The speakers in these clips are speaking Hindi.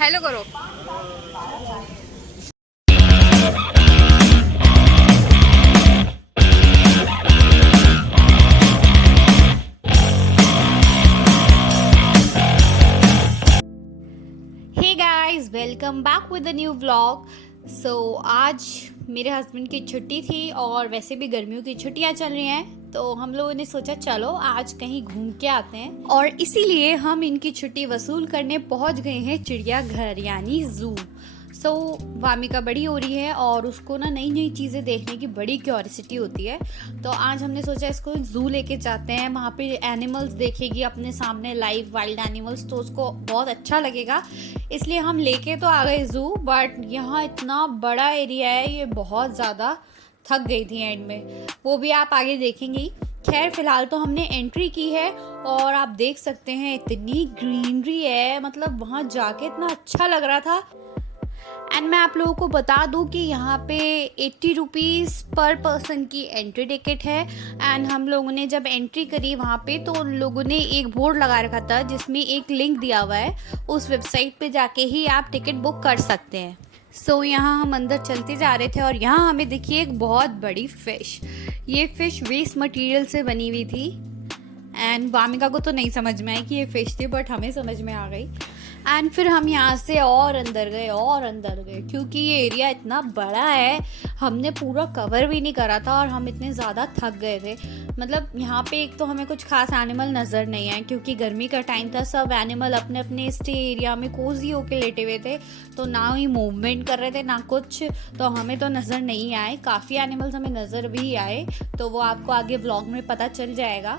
हेलो करो। Hey guys, welcome back with a new vlog. आज मेरे हस्बैंड की छुट्टी थी और वैसे भी गर्मियों की छुट्टियां चल रही हैं, तो हम लोगों ने सोचा चलो आज कहीं घूम के आते हैं और इसीलिए हम इनकी छुट्टी वसूल करने पहुंच गए हैं चिड़ियाघर यानी जू। वामिका बड़ी हो रही है और उसको ना नई नई चीज़ें देखने की बड़ी क्यूरियोसिटी होती है, तो आज हमने सोचा इसको जू लेके जाते हैं। वहाँ पे एनिमल्स देखेगी अपने सामने, लाइव वाइल्ड एनिमल्स, तो उसको बहुत अच्छा लगेगा। इसलिए हम लेके तो आ गए जू, बट यहाँ इतना बड़ा एरिया है, ये बहुत ज़्यादा थक गई थी एंड में, वो भी आप आगे देखेंगे। खैर फिलहाल तो हमने एंट्री की है और आप देख सकते हैं इतनी ग्रीनरी है, मतलब वहाँ जाके इतना अच्छा लग रहा था। एंड मैं आप लोगों को बता दूं कि यहाँ पे 80 रुपीज़ पर पर्सन की एंट्री टिकट है। एंड हम लोगों ने जब एंट्री करी वहाँ पे, तो उन लोगों ने एक बोर्ड लगा रखा था जिसमें एक लिंक दिया हुआ है, उस वेबसाइट पे जाके ही आप टिकट बुक कर सकते हैं। यहाँ हम अंदर चलते जा रहे थे और यहाँ हमें दिखी एक बहुत बड़ी फ़िश। ये फ़िश वेस्ट मटेरियल से बनी हुई थी एंड वामिका को तो नहीं समझ में आई कि ये फ़िश थी, बट हमें समझ में आ गई। एंड फिर हम यहाँ से और अंदर गए क्योंकि ये एरिया इतना बड़ा है, हमने पूरा कवर भी नहीं करा था और हम इतने ज़्यादा थक गए थे। मतलब यहाँ पे एक तो हमें कुछ खास एनिमल नज़र नहीं आए क्योंकि गर्मी का टाइम था, सब एनिमल अपने अपने स्टे एरिया में कोजी होके लेटे हुए थे, तो ना ही मूवमेंट कर रहे थे ना कुछ, तो हमें तो नज़र नहीं आए। काफ़ी एनिमल्स हमें नज़र भी आए, तो वो आपको आगे व्लॉग में पता चल जाएगा।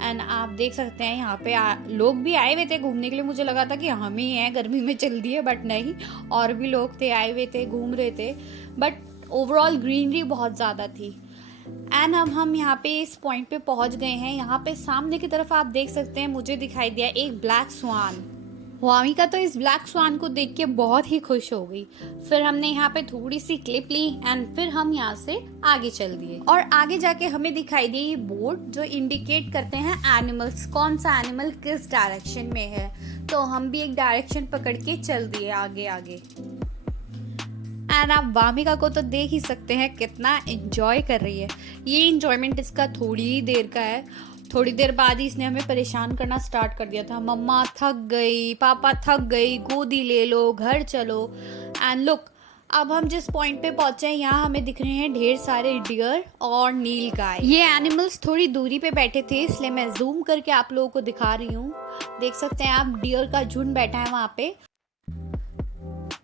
एंड आप देख सकते हैं यहाँ पे लोग भी आए हुए थे घूमने के लिए। मुझे लगा था कि हम ही हैं गर्मी में चल दिए, बट नहीं, और भी लोग थे, आए हुए थे, घूम रहे थे। बट ओवरऑल ग्रीनरी बहुत ज़्यादा थी। एंड अब हम यहाँ पे इस पॉइंट पे पहुँच गए हैं। यहाँ पे सामने की तरफ आप देख सकते हैं, मुझे दिखाई दिया एक ब्लैक स्वान। वामिका तो इस ब्लैक स्वान को देख के बहुत ही खुश हो गई। फिर हमने यहाँ पे थोड़ी सी क्लिप ली एंड फिर हम यहाँ से आगे चल दिए और आगे जाके हमें दिखाई दिए ये बोर्ड जो इंडिकेट करते हैं एनिमल्स, कौन सा एनिमल किस डायरेक्शन में है, तो हम भी एक डायरेक्शन पकड़ के चल दिए आगे आगे। एंड आप वामिका को तो देख ही सकते हैं कितना एंजॉय कर रही है। ये एंजॉयमेंट इसका थोड़ी ही देर का है, थोड़ी देर बाद ही इसने हमें परेशान करना स्टार्ट कर दिया था। मम्मा थक गई, पापा थक गई, गोदी ले लो, घर चलो। एंड लुक, अब हम जिस पॉइंट पे पहुंचे हैं यहाँ हमें दिख रहे हैं ढेर सारे डियर और नील गाय। ये एनिमल्स थोड़ी दूरी पे बैठे थे, इसलिए मैं जूम करके आप लोगों को दिखा रही हूँ। देख सकते हैं आप, डियर का झुंड बैठा है वहाँ पे।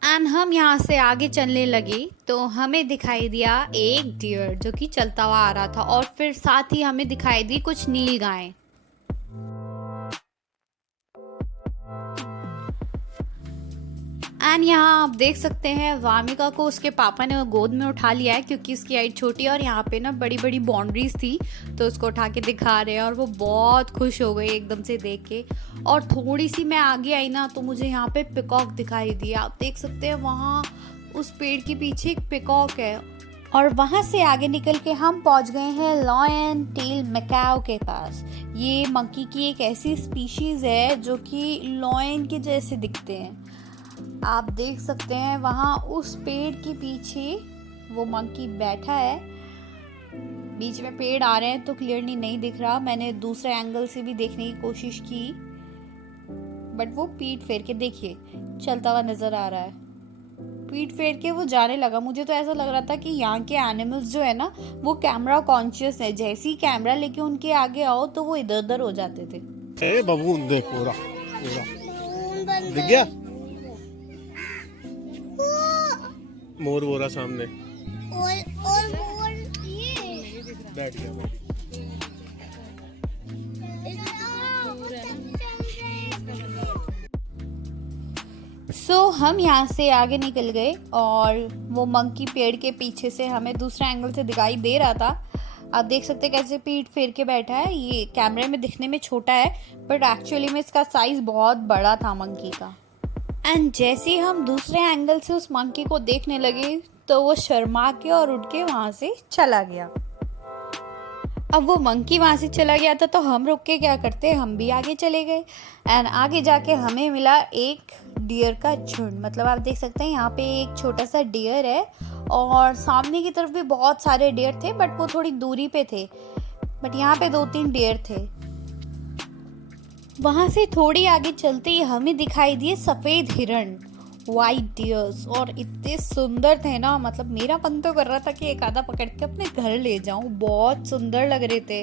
एंड हम यहाँ से आगे चलने लगे तो हमें दिखाई दिया एक डियर जो कि चलता हुआ आ रहा था, और फिर साथ ही हमें दिखाई दी कुछ नील गायें। एंड यहाँ आप देख सकते हैं वामिका को उसके पापा ने गोद में उठा लिया है क्योंकि उसकी हाइट छोटी है और यहाँ पे ना बड़ी बड़ी बाउंड्रीज थी, तो उसको उठा के दिखा रहे हैं और वो बहुत खुश हो गई एकदम से देख के। और थोड़ी सी मैं आगे आई ना तो मुझे यहाँ पे पिकॉक दिखाई दी। आप देख सकते हैं वहाँ उस पेड़ के पीछे एक पिकॉक है। और वहाँ से आगे निकल के हम पहुँच गए हैं लॉयन टेल मैकाऊ के पास। ये मंकी की एक ऐसी स्पीशीज है जो कि लॉयन के जैसे दिखते हैं। आप देख सकते हैं वहाँ उस पेड़ के पीछे वो मंकी बैठा है। बीच में पेड़ आ रहे हैं तो क्लियरली नहीं दिख रहा, मैंने दूसरे एंगल से भी देखने की कोशिश की, बट वो पीठ फेर के देखिए चलता हुआ नजर आ रहा है। पीठ फेर के वो जाने लगा। मुझे तो ऐसा लग रहा था कि यहाँ के एनिमल्स जो है ना वो कैमरा कॉन्शियस है, जैसे ही कैमरा लेके उनके आगे आओ तो वो इधर उधर हो जाते थे। ए बबून देख, पूरा दिख गया मोर बोरा सामने और मोर ये बैठ गया। हम यहाँ से आगे निकल गए और वो मंकी पेड़ के पीछे से हमें दूसरा एंगल से दिखाई दे रहा था। आप देख सकते हैं कैसे पीठ फेर के बैठा है। ये कैमरे में दिखने में छोटा है बट एक्चुअली में इसका साइज बहुत बड़ा था मंकी का। एंड जैसे ही हम दूसरे एंगल से उस मंकी को देखने लगे तो वो शर्मा के और उठ के वहां से चला गया। अब वो मंकी वहां से चला गया था तो हम रुक के क्या करते, हम भी आगे चले गए। एंड आगे जाके हमें मिला एक डियर का झुंड। मतलब आप देख सकते हैं यहाँ पे एक छोटा सा डियर है और सामने की तरफ भी बहुत सारे डियर थे, बट वो थोड़ी दूरी पे थे। बट यहाँ पे 2-3 डियर थे। वहां से थोड़ी आगे चलते ही हमें दिखाई दिए सफेद हिरण, वाइट डियर्स, और इतने सुंदर थे ना, मतलब मेरा मन तो कर रहा था कि एक आधा पकड़ के अपने घर ले जाऊं, बहुत सुंदर लग रहे थे।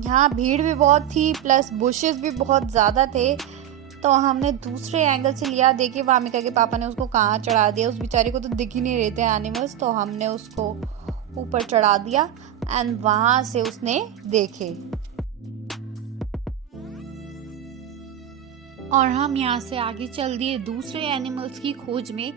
यहाँ भीड़ भी बहुत थी, प्लस बुशेस भी बहुत ज़्यादा थे। तो हमने दूसरे एंगल से लिया। देखिए वामिका के पापा ने उसको कहाँ चढ़ा दिया, उस बेचारे को तो दिख ही नहीं रहे थे एनिमल्स, तो हमने उसको ऊपर चढ़ा दिया एंड वहाँ से उसने देखे। और हम यहाँ से आगे चल दिए दूसरे एनिमल्स की खोज में।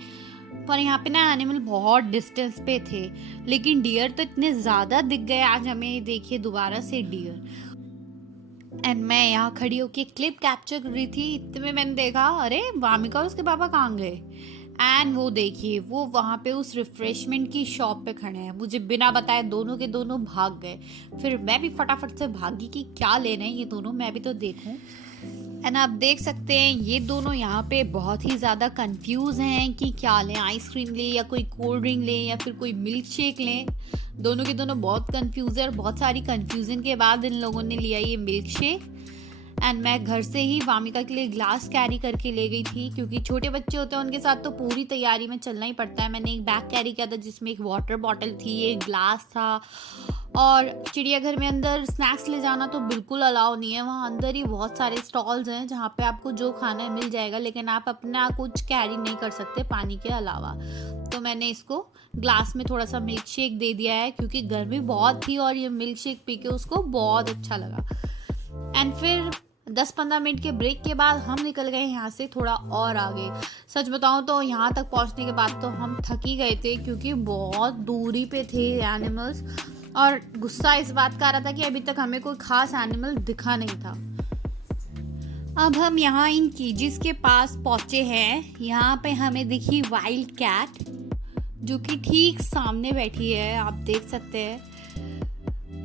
पर यहाँ पे ना एनिमल बहुत डिस्टेंस पे थे, लेकिन डियर तो इतने ज़्यादा दिख गए आज हमें। देखिए दोबारा से डियर। एंड मैं यहाँ खड़ी होके क्लिप कैप्चर कर रही थी, इतने में मैंने देखा अरे वामिका और उसके पापा कहाँ गए। एंड वो देखिए वो वहाँ पे उस रिफ्रेशमेंट की शॉप पे खड़े हैं। मुझे बिना बताए दोनों के दोनों भाग गए। फिर मैं भी फटाफट से भागी कि क्या लेना है ये दोनों, मैं भी तो देखूं। एंड आप देख सकते हैं ये दोनों यहाँ पे बहुत ही ज़्यादा कंफ्यूज हैं कि क्या लें, आइसक्रीम लें या कोई कोल्ड ड्रिंक लें या फिर कोई मिल्क शेक लें। दोनों के दोनों बहुत कंफ्यूज है और बहुत सारी कंफ्यूजन के बाद इन लोगों ने लिया ये मिल्क शेक। एंड मैं घर से ही वामिका के लिए ग्लास कैरी करके ले गई थी, क्योंकि छोटे बच्चे होते हैं उनके साथ तो पूरी तैयारी में चलना ही पड़ता है। मैंने एक बैग कैरी किया था जिसमें एक वाटर बॉटल थी, एक ग्लास था। और चिड़ियाघर में अंदर स्नैक्स ले जाना तो बिल्कुल अलाउ नहीं है। वहाँ अंदर ही बहुत सारे स्टॉल्स हैं जहाँ पे आपको जो खाना है मिल जाएगा, लेकिन आप अपना कुछ कैरी नहीं कर सकते पानी के अलावा। तो मैंने इसको ग्लास में थोड़ा सा मिल्क शेक दे दिया है, क्योंकि गर्मी बहुत थी और ये मिल्क शेक पी के उसको बहुत अच्छा लगा। एंड फिर 10-15 मिनट के ब्रेक के बाद हम निकल गए यहाँ से थोड़ा और आगे। सच बताऊँ तो यहाँ तक पहुँचने के बाद तो हम थक ही गए थे, क्योंकि बहुत दूरी पे थे एनिमल्स। और गुस्सा इस बात का आ रहा था कि अभी तक हमें कोई खास एनिमल दिखा नहीं था। अब हम यहाँ इन केजेस के पास पहुँचे हैं। यहाँ पे हमें दिखी वाइल्ड कैट, जो कि ठीक सामने बैठी है, आप देख सकते हैं।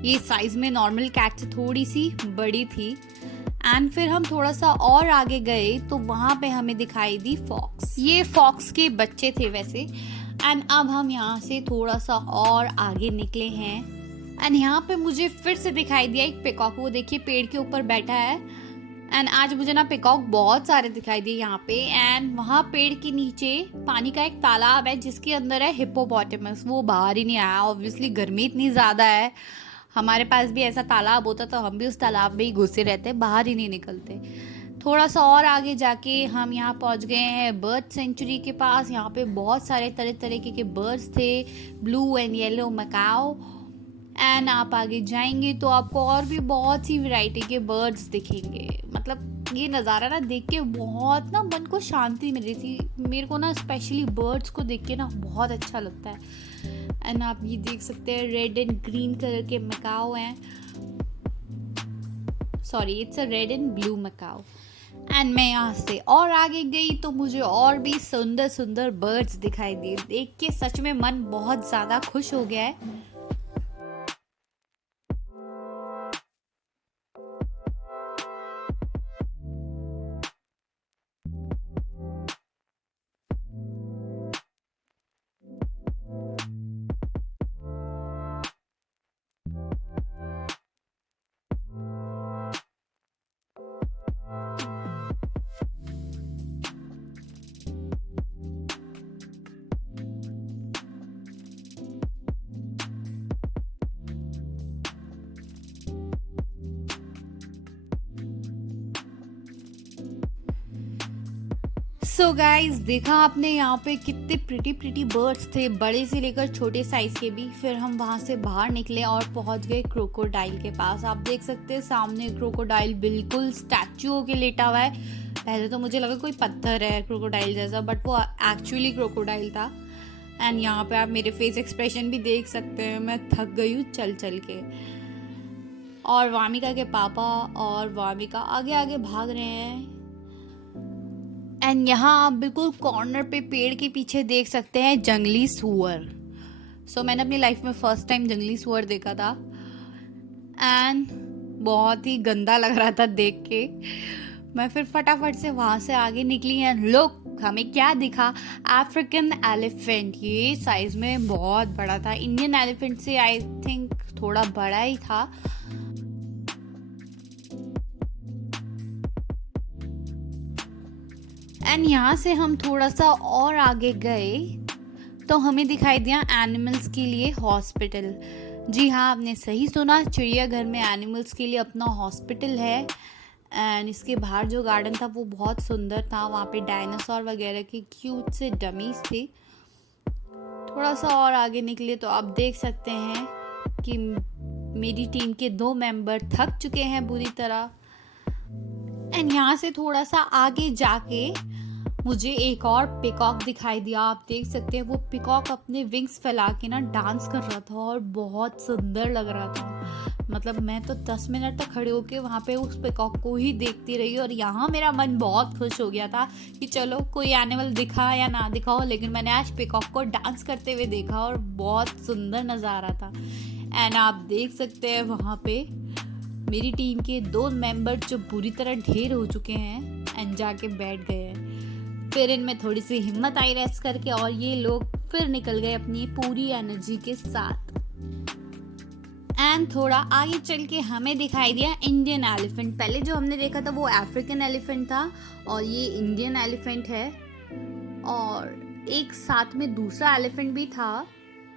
ये साइज में नॉर्मल कैट से थोड़ी सी बड़ी थी। एंड फिर हम थोड़ा सा और आगे गए तो वहाँ पे हमें दिखाई दी फॉक्स। ये फॉक्स के बच्चे थे वैसे। एंड अब हम यहाँ से थोड़ा सा और आगे निकले हैं। एंड यहाँ पे मुझे फिर से दिखाई दिया एक पिकॉक। वो देखिए पेड़ के ऊपर बैठा है। एंड आज मुझे ना पिकॉक बहुत सारे दिखाई दिए यहाँ पे। एंड वहाँ पेड़ के नीचे पानी का एक तालाब है जिसके अंदर है हिप्पोपोटेमस। वो बाहर ही नहीं आया, ऑब्वियसली गर्मी इतनी ज़्यादा है। हमारे पास भी ऐसा तालाब होता तो हम भी उस तालाब में ही घुसे रहते, बाहर ही नहीं निकलते। थोड़ा सा और आगे जाके हम यहाँ पहुँच गए हैं बर्ड सेंचुरी के पास। यहाँ पे बहुत सारे तरह तरीके के बर्ड्स थे, blue and yellow macaw. And आप आगे जाएंगे तो आपको और भी बहुत सी वैरायटी के बर्ड्स दिखेंगे। मतलब ये नज़ारा ना देख के बहुत ना मन को शांति मिल रही थी। मेरे को ना स्पेशली बर्ड्स को देख के ना बहुत अच्छा लगता है। एंड आप ये देख सकते हैं रेड एंड ग्रीन कलर के मकाओ हैं। Sorry, it's a red and blue macaw. And मैं यहाँ से और आगे गई तो मुझे और भी सुंदर सुंदर बर्ड्स दिखाई दिए। देख के सच में मन बहुत ज़्यादा खुश हो गया है। सो गाइज, देखा आपने यहाँ पे कितने प्रिटी बर्ड्स थे, बड़े से लेकर छोटे साइज के भी। फिर हम वहाँ से बाहर निकले और पहुँच गए क्रोकोडाइल के पास। आप देख सकते हैं सामने क्रोकोडाइल बिल्कुल स्टैचू होके लेटा हुआ है। पहले तो मुझे लगा कोई पत्थर है क्रोकोडाइल जैसा, बट वो एक्चुअली क्रोकोडाइल था। एंड यहाँ पे आप मेरे फेस एक्सप्रेशन भी देख सकते हैं, मैं थक गई हूँ चल चल के। और वामिका के पापा और वामिका आगे आगे भाग रहे हैं। एंड यहाँ आप बिल्कुल कॉर्नर पे पेड़ के पीछे देख सकते हैं जंगली सूअर। सो मैंने अपनी लाइफ में फर्स्ट टाइम जंगली सूअर देखा था एंड बहुत ही गंदा लग रहा था देख के। मैं फिर फटाफट से वहाँ से आगे निकली एंड लुक, हमें क्या दिखा, अफ्रीकन एलिफेंट। ये साइज में बहुत बड़ा था, इंडियन एलिफेंट से आई थिंक थोड़ा बड़ा ही था। एंड यहाँ से हम थोड़ा सा और आगे गए तो हमें दिखाई दिया एनिमल्स के लिए हॉस्पिटल। जी हाँ, आपने सही सुना, चिड़ियाघर में एनिमल्स के लिए अपना हॉस्पिटल है। एंड इसके बाहर जो गार्डन था वो बहुत सुंदर था, वहाँ पे डायनासोर वगैरह के क्यूट से डमीज थे। थोड़ा सा और आगे निकले तो आप देख सकते हैं कि मेरी टीम के 2 मेंबर थक चुके हैं बुरी तरह। एंड यहाँ से थोड़ा सा आगे जाके मुझे एक और पिकॉक दिखाई दिया। आप देख सकते हैं वो पिकॉक अपने विंग्स फैला के ना डांस कर रहा था और बहुत सुंदर लग रहा था। मतलब मैं तो 10 मिनट तक खड़े होके वहाँ पे उस पिकॉक को ही देखती रही और यहाँ मेरा मन बहुत खुश हो गया था कि चलो कोई एनिमल दिखा या ना दिखा हो, लेकिन मैंने आज पिकॉक को डांस करते हुए देखा और बहुत सुंदर नज़ारा था। एंड आप देख सकते हैं वहाँ पे मेरी टीम के 2 मेंबर जो बुरी तरह ढेर हो चुके हैं एंड जाके बैठ गए हैं। फिर इनमें थोड़ी सी हिम्मत आई रेस्ट करके और ये लोग फिर निकल गए अपनी पूरी एनर्जी के साथ। एंड थोड़ा आगे चल के हमें दिखाई दिया इंडियन एलिफेंट। पहले जो हमने देखा था वो अफ्रीकन एलिफेंट था और ये इंडियन एलिफेंट है। और एक साथ में दूसरा एलिफेंट भी था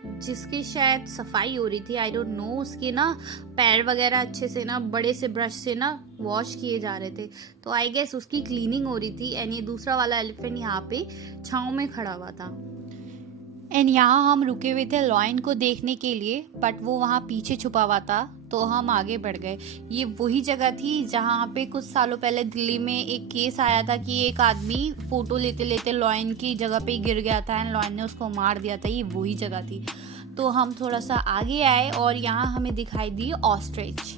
जिसकी शायद सफाई हो रही थी, आई डोंट नो। उसके ना पैर वगैरह अच्छे से ना बड़े से ब्रश से ना वॉश किए जा रहे थे, तो आई गेस उसकी क्लीनिंग हो रही थी। एंड ये दूसरा वाला एलिफेंट यहाँ पे छाँव में खड़ा हुआ था। एंड यहाँ हम रुके हुए थे लॉयन को देखने के लिए, बट वो वहाँ पीछे छुपा हुआ था तो हम आगे बढ़ गए। ये वही जगह थी जहाँ पे कुछ सालों पहले दिल्ली में एक केस आया था कि एक आदमी फोटो लेते लेते लॉयन की जगह पे गिर गया था एंड लॉयन ने उसको मार दिया था। ये वही जगह थी। तो हम थोड़ा सा आगे आए और यहाँ हमें दिखाई दी ऑस्ट्रिच।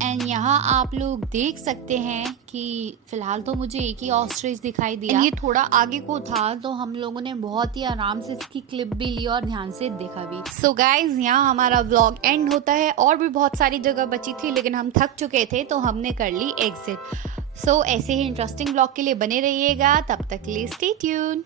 एंड यहाँ आप लोग देख सकते हैं कि फिलहाल तो मुझे एक ही ऑस्ट्रिच दिखाई दिया। ये थोड़ा आगे को था तो हम लोगों ने बहुत ही आराम से इसकी क्लिप भी ली और ध्यान से देखा भी। सो गाइज, यहाँ हमारा व्लॉग एंड होता है। और भी बहुत सारी जगह बची थी लेकिन हम थक चुके थे तो हमने कर ली एग्जिट। सो ऐसे ही इंटरेस्टिंग व्लॉग के लिए बने रहिएगा। तब तक के लिए स्टे ट्यून।